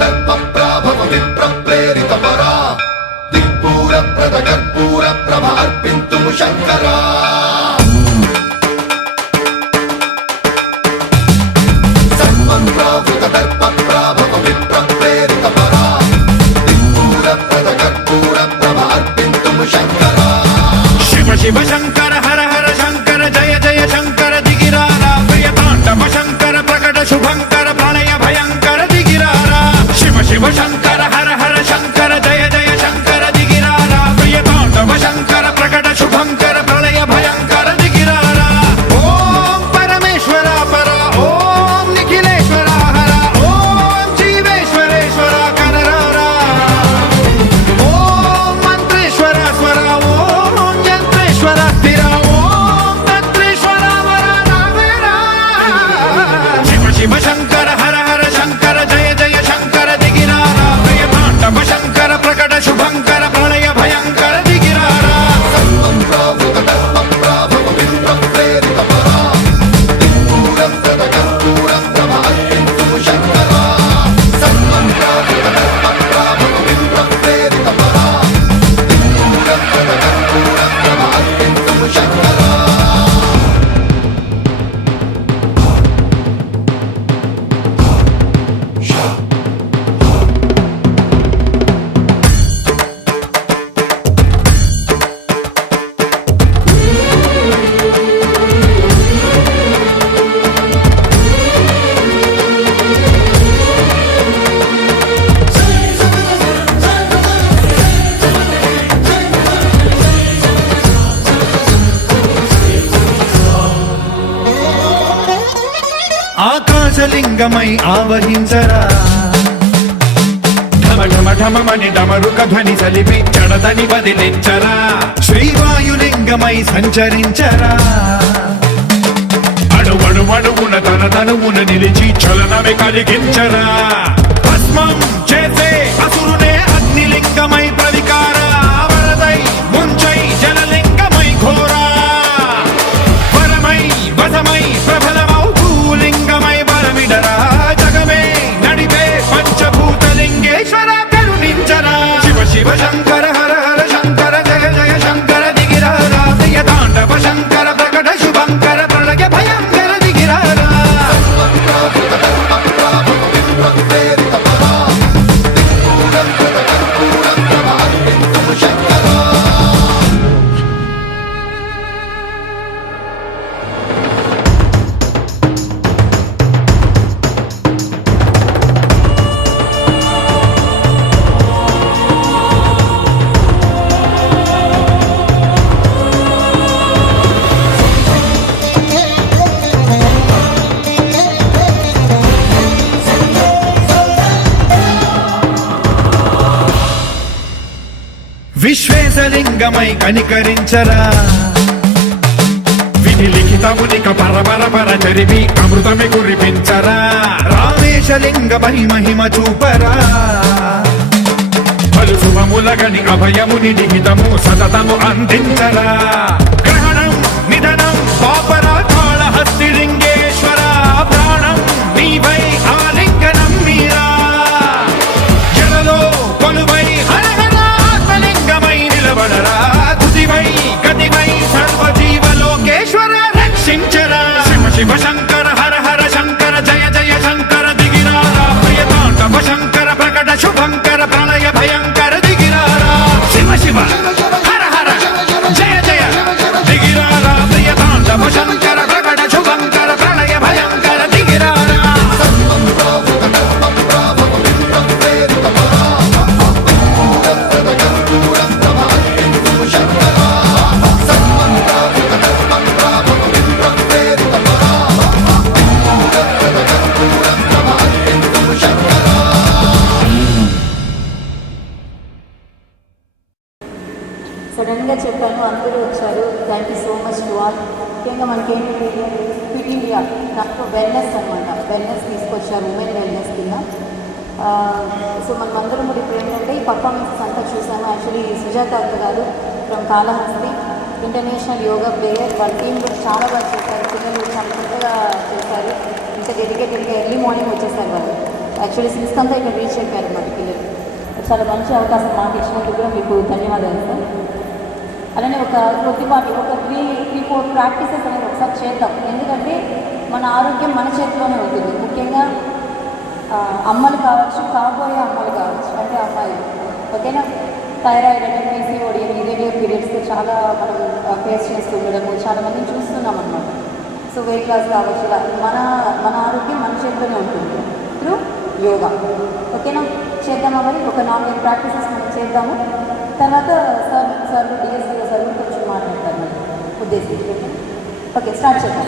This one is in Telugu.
దర్పప్రాభవ విప్రప్రేరిత పరా దిక్పూర ప్రద కర్పూర ప్రభ అర్పింతుము శంకరా సన్మంత్రావృత దర్పప్రాభవ విప్రప్రేరిత పరా దిక్పూర ప్రద కర్పూర ప్రభ అర్పింతుము శంకరా శివ శివ శంకర హర హర శంకర జయ జయ శంకర దిగిరారా ప్రియ తాండవ శంకర ప్రకట శుభంకర ప్రళయ భయంకర దిగిరారా శివ శివ శంకర హర హర శంకర జయ జయ శంకర దిగిరారా ప్రియ తాండవ శంకర ప్రకట శుభంకర ప్రళయ భయంకర దిగిరారా ఓం పరమేశ్వర పర ఓం నిఖిలేశ్వర హర ఓం జీవేశ్వరేశ్వర కరరారా ఓం మంత్రేశ్వర స్వర ఓం యంత్రేశ్వర స్థిర ఓం తంత్రేశ్వర వర నావేరా శివ శివ శంకర హర హర శంకర జయ జయ శంకర దిగిరారా ప్రియ తాండవ శంకర ప్రకట శుభంకర ప్రళయ భయంకర దిగిరారా సన్మంత్రావృత దర్పప్రాభవ విప్రప్రేరిత పరా దిక్పూర ప్రద కర్పూర ప్రభ అర్పింతుము శంకరా సన్మంత్రావృత దర్పప్రాభవ విప్రప్రేరిత పరా దిక్పూర ప్రద కర్పూర ప్రభ అర్పింతుము శంకరా ఆకాశలింగమై ఆవహించరా ఢమ ఢమ ఢమమని డమరుక ధ్వని సలిపి జడదని బదిలించరా శ్రీవాయులింగమై సంచరించరా అణువణువున తన తనువున నిలిచి చలనమే కలిగించరా భస్మం చేసే అసురునే అగ్నిలింగమై ప్రవికార వరదై ముంచై జలలింగమై ఘోరా వరమై వసమై ప్రబలమౌ భూలింగమై బలమిడరా జగమే నడిపే పంచభూతలింగేశ్వర కరుణించరా శివ శివ శంకర హర హర శంకర జయ జయ శంకర దిగిరారా ప్రియ తాండవ శంకర ప్రకట శుభంకర ప్రళయ భయంకర దిగిరారా సన్మంత్రావృత దర్పప్రాభవ విప్రప్రేరిత పరా దిక్పూర ప్రద కర్పూర ప్రభ అర్పింతుము శంకరా విశ్వేశలింగమై కనికరించరా విధి లిఖితమునిక పరపర పర చరివి అమృతమి కురిపించరా రామేశలింగమై మహిమ చూపరా పలు శుభములగని అభయముని నిహితము సతతము అందించరా గ్రహణం నిధనం పాపరా కాళహస్తి లింగేశ్వర ప్రాణం నీవై ఆలింగనం మీరా జలలో కొలువై హర హర ఆత్మలింగమై నిలబడరా తుదివై గతివై సర్వజీవలోకేశ్వర రక్షించరా శివ శివ శంకర హర హర శంకర జయ జయ శంకర దిగిరారా ప్రియ తాండవ శంకర ప్రకట శుభంకర ప్రళయ భయంకర దిగిరారా శివ శివ హర హర జయ జయ దిగిరారా ప్రియ తాండవ శంకర ప్రకట శుభంకర ప్రళయ భయంకర దిగిరారా సన్మంత్రావృత దర్పప్రాభవ విప్రప్రేరిత పరా దిక్పూర ప్రద కర్పూర ప్రభ అర్పింతుము శంకరా సన్మంత్రావృత దర్పప్రాభవ విప్రప్రేరిత పరా దిక్పూర ప్రద కర్పూర ప్రభ అర్పింతుము శంకరా సడన్గా చెప్పాను, అందరూ వచ్చారు. Thank you so much to all. ముఖ్యంగా మనకేంటి ఫిట్ ఇండియా దాంట్లో వెల్నెస్ అనమాట, వెల్నెస్ తీసుకొచ్చారు ఉమెన్ వెల్నెస్ కింద. సో మనం అందరం కూడా ఇప్పుడు ఏంటంటే ఈ పర్ఫార్మెన్సెస్ అంతా చూసాము. యాక్చువల్లీ సుజాత అక్క గారు from Kalahasti international yoga player, వాళ్ళ టీం కూడా చాలా బాగా చేశారు. పిల్లలు చాలా చక్కగా చేశారు. ఇంకా డెడికేటెడ్గా ఎర్లీ మార్నింగ్ వచ్చేసారు వాళ్ళు. యాక్చువల్లీ సిక్స్త్ ఇక్కడ రీచ్ అయిపోయారు మా పిల్లలు. చాలా మంచి అవకాశం మాకు ఇచ్చినందుకు కూడా మీకు ధన్యవాదాలు సార్. అలానే ఒక కొద్దిపాటి ఒక 3-4 ప్రాక్టీసెస్ అనేది ఒకసారి చేద్దాం. ఎందుకంటే మన ఆరోగ్యం మన చేతిలోనే ఉంటుంది. ముఖ్యంగా అమ్మలు కావచ్చు, కాబోయే అమ్మలు కావచ్చు, అంటే అమ్మాయిలు. ఓకేనా? థైరాయిడ్ అంటే పీసీఓడి ఇరేడియల్ పీరియడ్స్తో చాలా మనం ఫేస్ చేస్తూ ఉండడము చాలా మందిని చూస్తున్నాం అన్నమాట. సో వెయిట్ లాస్ కావచ్చు, ఇలా మన ఆరోగ్యం మన చేతిలోనే ఉంటుంది త్రూ యోగా. ఓకేనా? చేద్దామా? మరి ఒక 4-5 ప్రాక్టీసెస్ మనం చేద్దాము. తర్వాత సార్ డిఎస్సీలో సార్ కొంచెం మాట్లాడతారు ఉద్దేశించి. ఓకే, స్టార్ట్ చేద్దాం.